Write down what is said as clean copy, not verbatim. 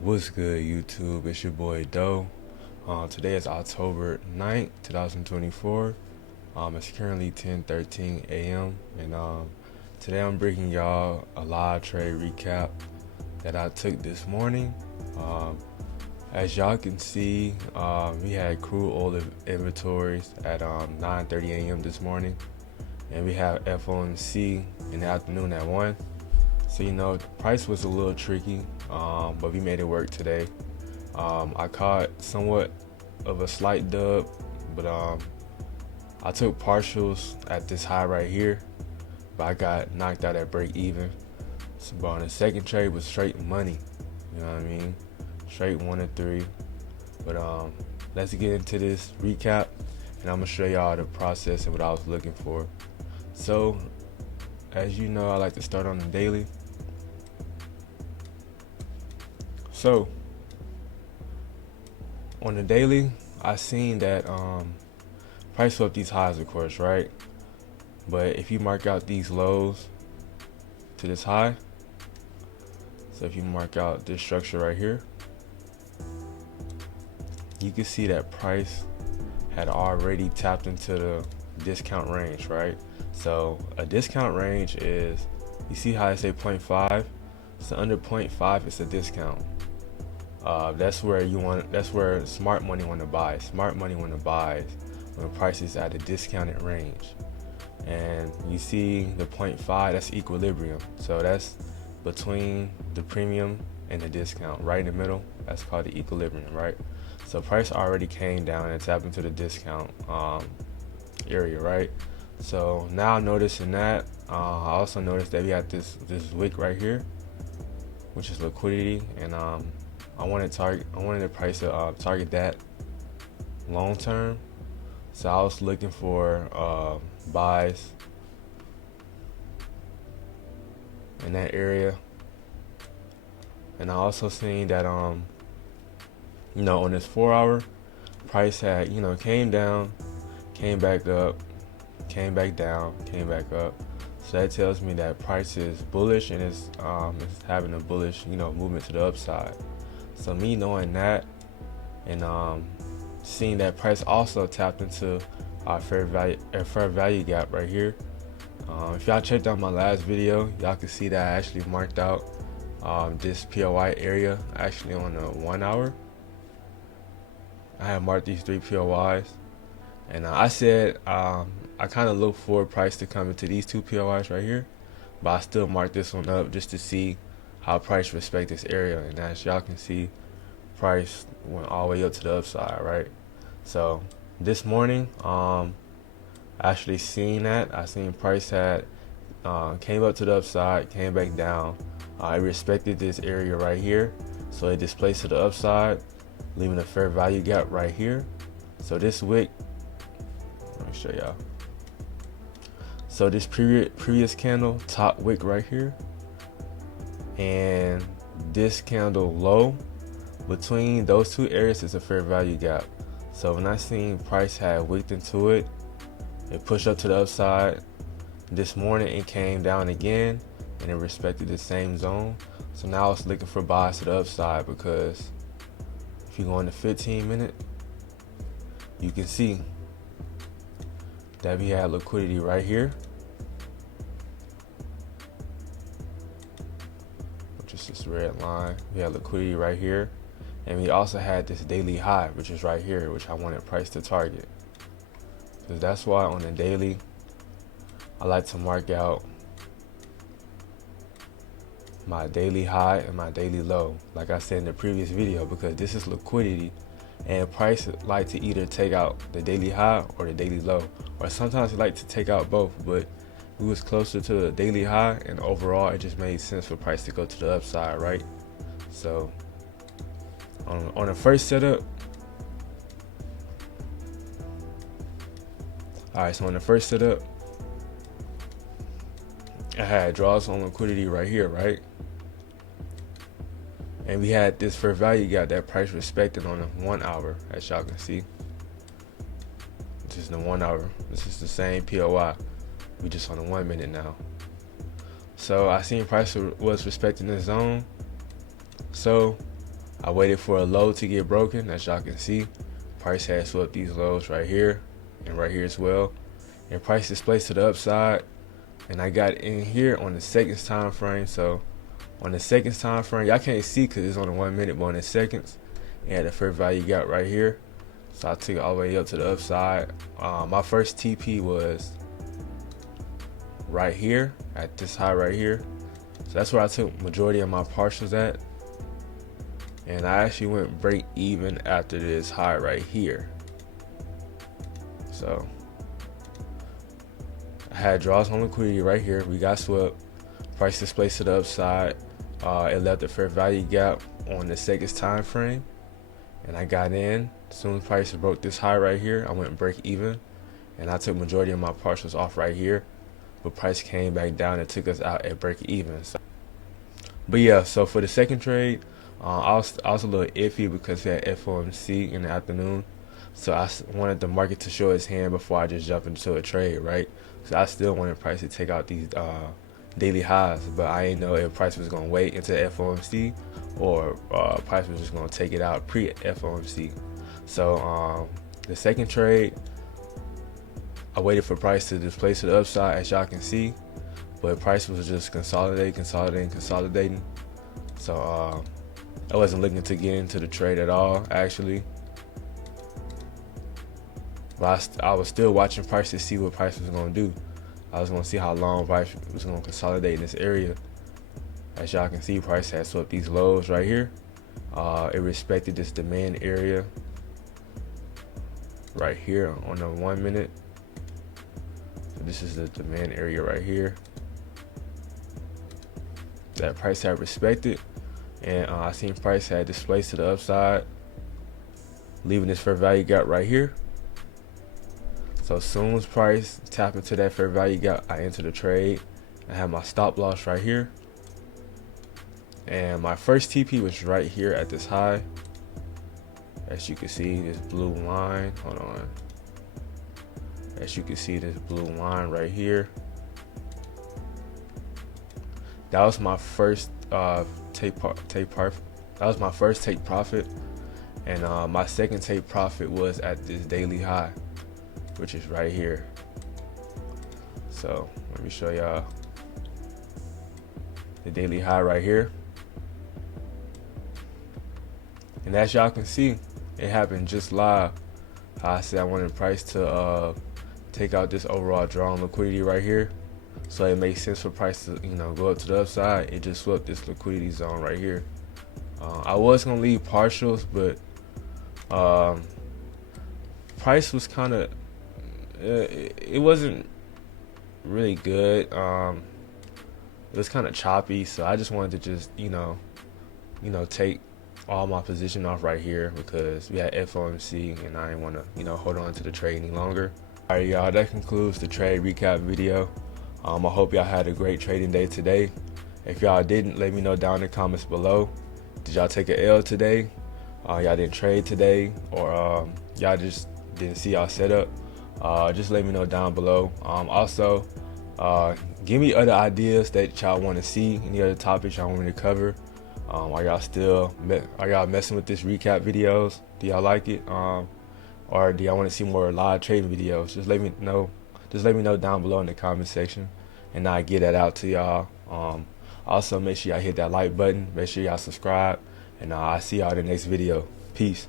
What's good, YouTube? It's your boy Doe. Today is October 9th, 2024. It's currently 10:13 a.m. and today I'm bringing y'all a live trade recap that I took this morning. As y'all can see, we had crude oil inventories at 9:30 a.m. this morning, and we have FOMC in the afternoon at 1. So the price was a little tricky, but we made it work today. I caught somewhat of a slight dub, but I took partials at this high right here, but I got knocked out at break even. But on the second trade was straight money, you know what I mean? Straight 1 and 3. But let's get into this recap, and I'm gonna show y'all the process and what I was looking for. So, as you know, I like to start on the daily. So, on the daily, I seen that price up these highs, of course, right? But if you mark out these lows to this high, so if you mark out this structure right here, you can see that price had already tapped into the discount range, right? So a discount range is, you see how I say 0.5? So under 0.5 it's a discount. That's where smart money want to buy. Smart money want to buy when price is at a discounted range. And you see the 0.5, that's equilibrium. So that's between the premium and the discount, right in the middle. That's called the equilibrium, right? So price already came down and tapped into the discount area, right? So now noticing that, I also noticed that we got this wick right here, which is liquidity, and I wanted the price to target that long term. So I was looking for buys in that area, and I also seen that on this 4 hour, price had came down, came back up, came back down, came back up. So that tells me that price is bullish and it's having a bullish movement to the upside. So me knowing that, and seeing that price also tapped into our fair value gap right here. If y'all checked out my last video, y'all can see that I actually marked out this POI area actually on the 1 hour. I have marked these 3 POIs, and I said I kind of look for price to come into these 2 POIs right here, but I still marked this one up just to see how price respect this area. And as y'all can see, price went all the way up to the upside, right? So this morning, actually seen that. I seen price had came up to the upside, came back down. I respected this area right here, so it displaced to the upside, leaving a fair value gap right here. So this wick, let me show y'all. So this previous candle, top wick right here, and this candle low, between those 2 areas is a fair value gap. So when I seen price had wicked into it, it pushed up to the upside. This morning it came down again and it respected the same zone. So now I was looking for buys to the upside, because if you go in the 15-minute, you can see that we had liquidity right here, which is this red line. We had liquidity right here, and we also had this daily high, which is right here, which I wanted price to target. Because that's why on the daily, I like to mark out my daily high and my daily low, like I said in the previous video, because this is liquidity, and price like to either take out the daily high or the daily low, or sometimes it like to take out both. But we was closer to the daily high, and overall it just made sense for price to go to the upside, right? So on the first setup, so on the first setup, I had draws on liquidity right here, right? And we had this fair value gap that price respected on the 1 hour, as y'all can see. This is the 1 hour. This is the same POI. We just on the 1 minute now. So I seen price was respecting the zone. So I waited for a low to get broken. As y'all can see, price had swept these lows right here and right here as well, and price displaced to the upside. And I got in here on the seconds time frame. So on the seconds time frame, y'all can't see because it's on the 1 minute, but on the seconds, it had a fair value gap right here. So I took it all the way up to the upside. My first TP was right here at this high right here. So that's where I took majority of my partials at. And I actually went break even after this high right here. So I had draws on liquidity right here. We got swept. Price displaced to the upside. It left a fair value gap on the seconds time frame. And I got in. As soon as price broke this high right here, I went break even. And I took majority of my partials off right here. But price came back down and took us out at break even. But yeah, so for the second trade, I was a little iffy because we had FOMC in the afternoon. So I wanted the market to show its hand before I just jump into a trade, right? So I still wanted price to take out these daily highs, but I didn't know if price was going to wait into FOMC or price was just going to take it out pre-FOMC. So the second trade, I waited for price to displace to the upside, as y'all can see, but price was just consolidating. So I wasn't looking to get into the trade at all, actually. But I was still watching price to see what price was going to do. I was going to see how long price was going to consolidate in this area. As y'all can see, price has swept these lows right here. It respected this demand area right here on the 1 minute. So this is the demand area right here that price had respected. And I seen price had displaced to the upside, leaving this fair value gap right here. So as soon as price tap into that fair value gap, I enter the trade. I have my stop loss right here. And my first TP was right here at this high. As you can see, this blue line, hold on. As you can see, this blue line right here. That was my first take profit, and my second take profit was at this daily high, which is right here. So let me show y'all the daily high right here. And as y'all can see, it happened just live. I said I wanted price to take out this overall draw on liquidity right here. So it makes sense for price to, go up to the upside. It just swept this liquidity zone right here. I was gonna leave partials, but price was kind of, it wasn't really good. It was kind of choppy, so I just wanted to just, take all my position off right here because we had FOMC and I didn't want to, hold on to the trade any longer. All right, y'all, that concludes the trade recap video. I hope y'all had a great trading day today. If y'all didn't, let me know down in the comments below. Did y'all take an L today? Y'all didn't trade today, or y'all just didn't see y'all setup? Just let me know down below. Also, give me other ideas that y'all want to see, any other topics y'all want me to cover. Are y'all messing with this recap videos? Do y'all like it? Or do y'all want to see more live trading videos? Just let me know. Just let me know down below in the comment section, and I'll get that out to y'all. Also, make sure y'all hit that like button. Make sure y'all subscribe, and I'll see y'all in the next video. Peace.